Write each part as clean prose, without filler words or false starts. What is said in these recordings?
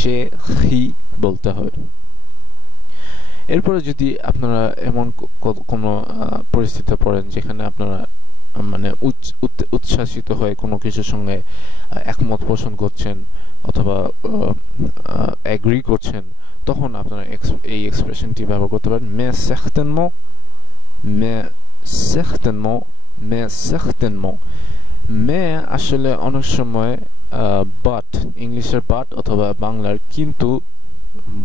সে হি বলতে হবে। এরপরে যদি আপনারা এমন কোনো পরিস্থিতিতে পড়েন যেখানে আপনারা মানে উচ্ছ্বাসিত হয়ে কোনো কিছুর সঙ্গে একমত পোষণ করছেন অথবা এগ্রি করছেন, তখন আপনারা এই এক্সপ্রেশনটি ব্যবহার করতে পারেন mais certainement, mais certainement, mais certainement। mais আসলে অনেক সময় বাট, ইংলিশের বাট অথবা বাংলার কিন্তু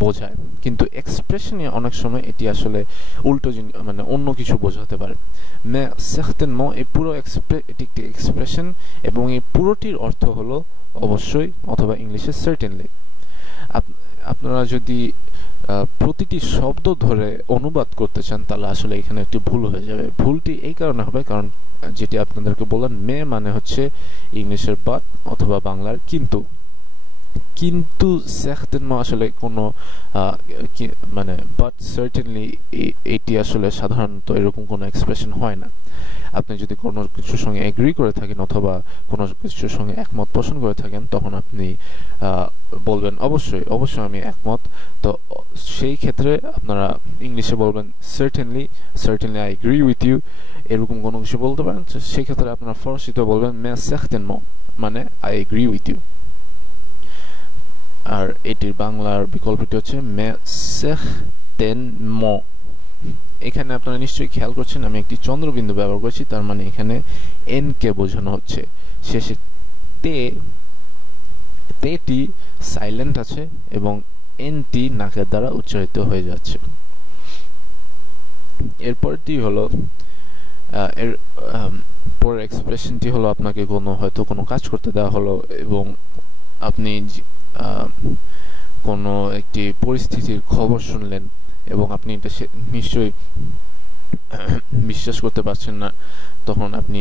বোঝায়, কিন্তু এক্সপ্রেশনে অনেক সময় এটি আসলে উল্টো মানে অন্য কিছু বোঝাতে পারে। mais certainement এই পুরো এটি একটি এক্সপ্রেশন এবং এই পুরোটির অর্থ হলো অবশ্যই অথবা ইংলিশে certainly। আপনারা যদি প্রতিটি শব্দ ধরে অনুবাদ করতে চান তাহলে আসলে এখানে একটি ভুল হয়ে যাবে। ভুলটি এই কারণে হবে কারণ যেটি আপনাদেরকে বললাম, মে মানে হচ্ছে ইংলিশের বাট অথবা বাংলার কিন্তু, কিন্তু certainement আসলে কোনো মানে বাট সার্টেনলি এটি আসলে সাধারণত এরকম কোনো এক্সপ্রেশন হয় না। আপনি যদি কোনো কিছুর সঙ্গে এগ্রি করে থাকেন অথবা কোনো কিছুর সঙ্গে একমত পোষণ করে থাকেন তখন আপনি বলবেন অবশ্যই অবশ্যই আমি একমত। তো সেই ক্ষেত্রে আপনারা ইংলিশে বলবেন certainly, certainly I agree with you, এরকম কোনো কিছু বলতে পারেন। সেই ক্ষেত্রে আপনারা ফরাসিতে বলবেন mais certainement মানে I agree with you। আর এটির বাংলার বিকল্পটি হচ্ছে mais certainement। এখানে আপনারা নিশ্চয়ই খেয়াল করছেন আমি একটি চন্দ্রবিন্দু ব্যবহার করছি, তার মানে এখানে এন কে বোঝানো হচ্ছে। শেষে তেটি সাইলেন্ট আছে এবং এনটি নাকের দ্বারা উচ্চারিত হয়ে যাচ্ছে। এরপরটি হলো এর পরের এক্সপ্রেশনটি হলো আপনাকে হয়তো কোনো কাজ করতে দেওয়া হলো এবং আপনি কোনো একটি পরিস্থিতির খবর শুনলেন এবং আপনি এটা নিশ্চয়ই বিশ্বাস করতে পারছেন না, তখন আপনি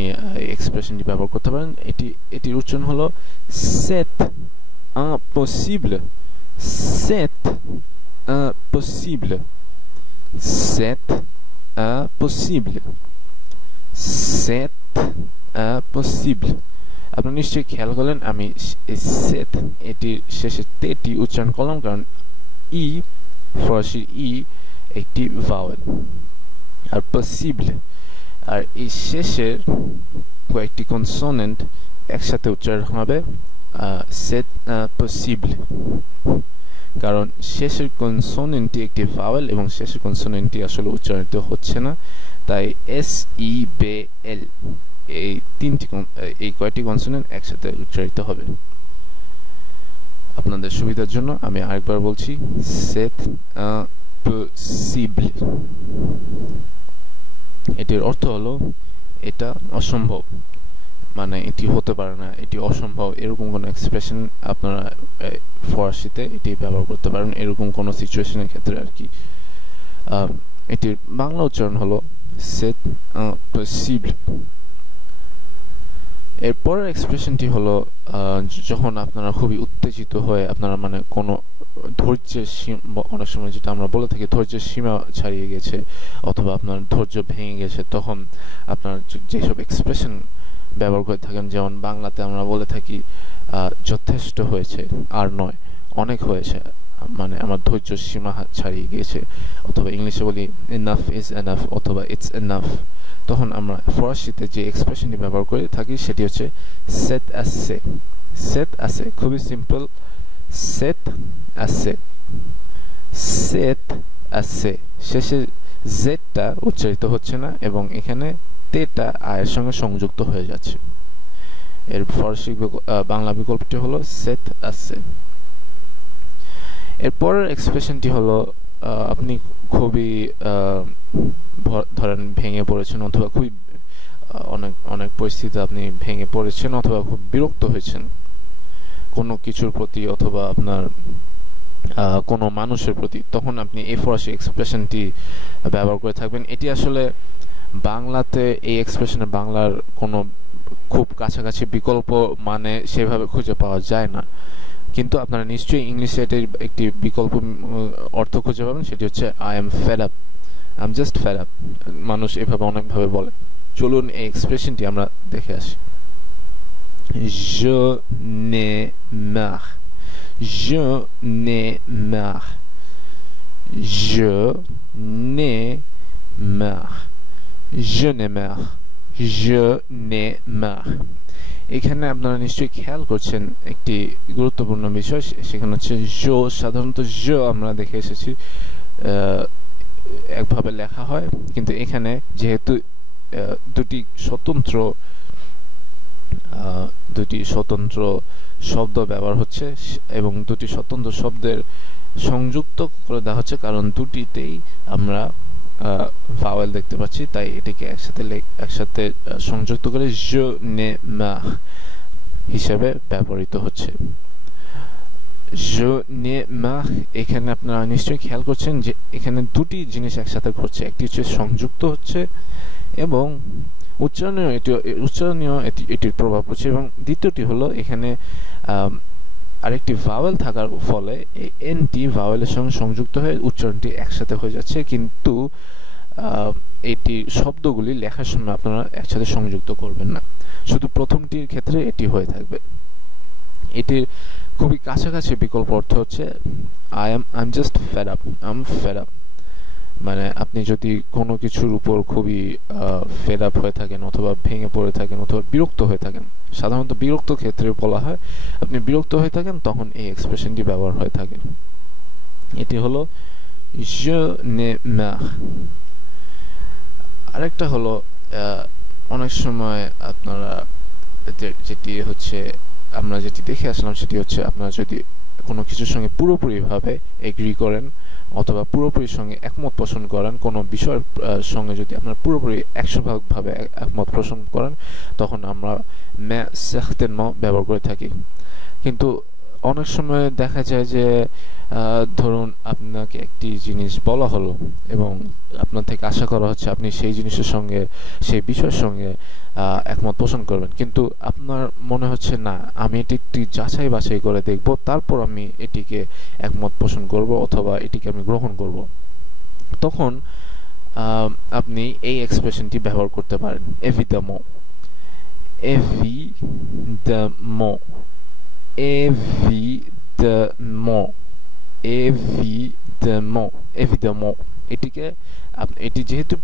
এক্সপ্রেশনটি ব্যবহার করতে পারেন। এটির উচ্চারণ হলো c'est impossible, c'est impossible, c'est impossible, c'est impossible। আপনি নিশ্চয়ই খেয়াল করলেন আমি সেট এটির শেষে তেটি উচ্চারণ করলাম কারণ ই, ফরাসির ই একটি ভাওয়েল, আর পসিবল আর এই শেষের কয়েকটি কনসোনেন্ট একসাথে উচ্চারণ হবে সেট পসিবল, কারণ শেষের কনসোনেন্টটি একটি ভাওয়েল এবং শেষের কনসোনেন্টটি আসলে উচ্চারিত হচ্ছে না, তাই এস ই বে এল এই কয়েকটি কনসোনেন্ট একসাথে উচ্চারিত হবে। আপনাদের সুবিধার জন্য আমি আরেকবার বলছি c'est impossible। এটির অর্থ হলো এটা অসম্ভব, মানে এটি হতে পারে না, এটি অসম্ভব, এরকম কোনো এক্সপ্রেশন আপনারা ফরাসিতে এটি ব্যবহার করতে পারেন এরকম কোনো সিচুয়েশনের ক্ষেত্রে আর কি। এটির বাংলা উচ্চারণ হলো c'est impossible। এরপরের এক্সপ্রেশনটি হলো যখন আপনারা খুবই উত্তেজিত হয়ে আপনারা মানে কোনো ধৈর্যের অনেক সময় যেটা আমরা বলে থাকি ধৈর্যের সীমা ছাড়িয়ে গেছে অথবা আপনার ধৈর্য ভেঙে গেছে, তখন আপনার যেসব এক্সপ্রেশন ব্যবহার করে থাকেন, যেমন বাংলাতে আমরা বলে থাকি যথেষ্ট হয়েছে আর নয়, অনেক হয়েছে মানে আমার ধৈর্য সীমা ছাড়িয়ে গিয়েছে, অথবা ইংলিশে বলি enough is enough অথবা it's enough। তখন আমরা ফরাসিতে যে এক্সপ্রেশনটি ব্যবহার করে থাকি সেটি হচ্ছে c'est assez, c'est assez, খুবই simple, c'est assez, c'est assez। শেষে জেডটা উচ্চারিত হচ্ছে না এবং এখানে তেটা আয়ের সঙ্গে সংযুক্ত হয়ে যাচ্ছে। এর ফরাসি বাংলা বিকল্পটি হলো c'est assez। এরপরের এক্সপ্রেশনটি হলো আপনি খুবই ধরেন ভেঙে পড়েছেন অথবা খুবই অনেক পরিস্থিতিতে আপনি ভেঙে পড়েছেন অথবা খুব বিরক্ত হয়েছেন কোনো কিছুর প্রতি অথবা আপনার কোনো মানুষের প্রতি, তখন আপনি এই ফরাসি এক্সপ্রেশনটি ব্যবহার করে থাকবেন। এটি আসলে বাংলাতে এই এক্সপ্রেশনের বাংলার কোনো খুব কাছাকাছি বিকল্প মানে সেভাবে খুঁজে পাওয়া যায় না, কিন্তু আপনারা নিশ্চয়ই ইংলিশে এটির একটি বিকল্প অর্থ খুঁজে পাবেন, সেটি হচ্ছে I am fed up, I am just fed up. মানুষ এভাবে অনেকভাবে বলে। চলুন এই এক্সপ্রেশনটি আমরা দেখে আসি। Je n'ai marre, Je n'ai marre. Je n'ai marre. Je n'ai marre. Je n'ai marre. এখানে আপনারা নিশ্চয়ই খেয়াল করছেন একটি গুরুত্বপূর্ণ বিষয়, সেখানে হচ্ছে জো। সাধারণত জো আমরা দেখে এসেছি একভাবে লেখা হয়, কিন্তু এখানে যেহেতু দুটি স্বতন্ত্র শব্দ ব্যবহার হচ্ছে এবং দুটি স্বতন্ত্র শব্দের সংযুক্ত করে দেওয়া হচ্ছে, কারণ দুটিতেই আমরা ভাওয়েল দেখতে পাচ্ছি, তাই এটাকে একসাথে সংযুক্ত করে je n'ai marre হিসেবে ব্যবহৃত হচ্ছে। je n'ai marre এখানে আপনারা নিশ্চয়ই খেয়াল করছেন যে এখানে দুটি জিনিস একসাথে ঘটছে, একটি হচ্ছে সংযুক্ত হচ্ছে এবং উচ্চারণীয় এটির প্রভাব পড়ছে, এবং দ্বিতীয়টি হলো এখানে আরেকটি ভাওয়েল থাকার ফলে এই এনটি ভাওয়েলের সঙ্গে সংযুক্ত হয়ে উচ্চারণটি একসাথে হয়ে যাচ্ছে, কিন্তু এটি শব্দগুলি লেখার সময় আপনারা একসাথে সংযুক্ত করবেন না, শুধু প্রথমটির ক্ষেত্রে এটি হয়ে থাকবে। এটির খুবই কাছাকাছি বিকল্প অর্থ হচ্ছে I'm just fed up. I'm fed up, মানে আপনি যদি কোনো কিছুর উপর খুবই ফেড আপ হয়ে থাকেন অথবা ভেঙে পড়ে থাকেন অথবা বিরক্ত হয়ে থাকেন, সাধারণত বিরক্ত ক্ষেত্রে বলা হয় আপনি বিরক্ত হয়ে থাকেন, তখন এই এক্সপ্রেশনটি ব্যবহার হয়ে থাকে। এটি হলো je n'ai marre। আরেকটা হলো অনেক সময় আপনারা যেটি হচ্ছে আমরা যেটি দেখে আসলাম সেটি হচ্ছে আপনারা যদি কোনো কিছুর সঙ্গে পুরোপুরিভাবে এগ্রি করেন অথবা পুরোপুরি সঙ্গে একমত পোষণ করেন, কোনো বিষয়ের সঙ্গে যদি আপনারা পুরোপুরি 100% একমত পোষণ করেন, তখন আমরা mais certainement ব্যবহার করে থাকি। কিন্তু অনেক সময় দেখা যায় যে ধরুন আপনাকে একটি জিনিস বলা হলো এবং আপনার থেকে আশা করা হচ্ছে আপনি সেই জিনিসের সঙ্গে সেই বিষয়ের সঙ্গে একমত পোষণ করবেন, কিন্তু আপনার মনে হচ্ছে না আমি এটি একটি যাচাই বাছাই করে দেখব, তারপর আমি এটিকে একমত পোষণ করব অথবা এটিকে আমি গ্রহণ করব, তখন আপনি এই এক্সপ্রেশনটি ব্যবহার করতে পারেন évidemment। évidemment évidemment évidemment évidemment এটি যেহেতু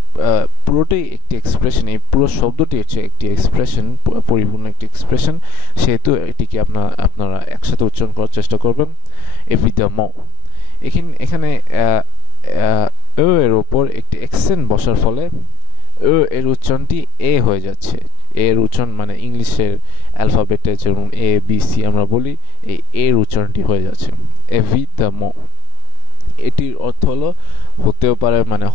পুরোটাই একটি এক্সপ্রেশন, এই পুরো শব্দটি হচ্ছে একটি এক্সপ্রেশন, পরিপূর্ণ একটি এক্সপ্রেশন, সেহেতু এটিকে আপনারা একসাথে উচ্চারণ করার চেষ্টা করবেন évidemment। এখানে এর উপর একটি অ্যাকসেন্ট বসার ফলে এর উচ্চারণটি এ হয়ে যাচ্ছে। এর উচ্চারণ মানে ইংলিশের অ্যালফাবেটে যেমন এ বি সি আমরা বলি, এই এর উচ্চারণটি হয়ে যাচ্ছে évidemment। এটির অর্থ হলো হতেও পারে, মানে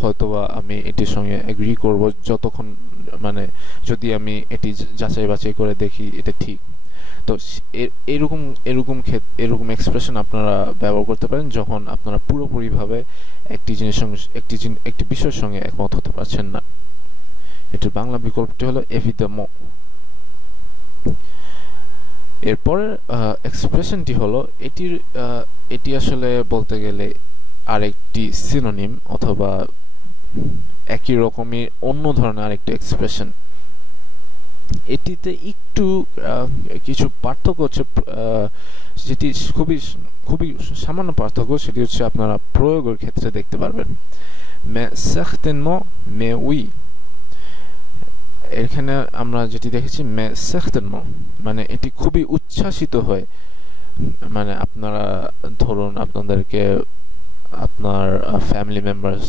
হয়তোবা আমি এটির সঙ্গে এগ্রি করব যতক্ষণ মানে যদি আমি এটি যাচাই বাছাই করে দেখি এটা ঠিক। তো এরকম এক্সপ্রেশন আপনারা ব্যবহার করতে পারেন যখন আপনারা পুরোপুরিভাবে একটি জিনিসের সঙ্গে একটি বিষয়ের সঙ্গে একমত হতে পারছেন না। এটির বাংলা বিকল্পটি হলো évidemment। এরপরের এক্সপ্রেশনটি হলো এটি আসলে বলতে গেলে আরেকটি সিনোনিম অথবা একই রকমই অন্য ধরনের আরেকটি এক্সপ্রেশন। এটিতে একটু কিছু পার্থক্য হচ্ছে, যেটি খুবই সামান্য পার্থক্য, সেটি হচ্ছে আপনারা প্রয়োগের ক্ষেত্রে দেখতে পারবেন। mais certainement mais oui, এখানে আমরা যেটি দেখেছি mais certainement মানে এটি খুবই উচ্ছ্বাসিত হয়, মানে আপনারা ধরুন আপনাদেরকে আপনার ফ্যামিলি মেম্বার্স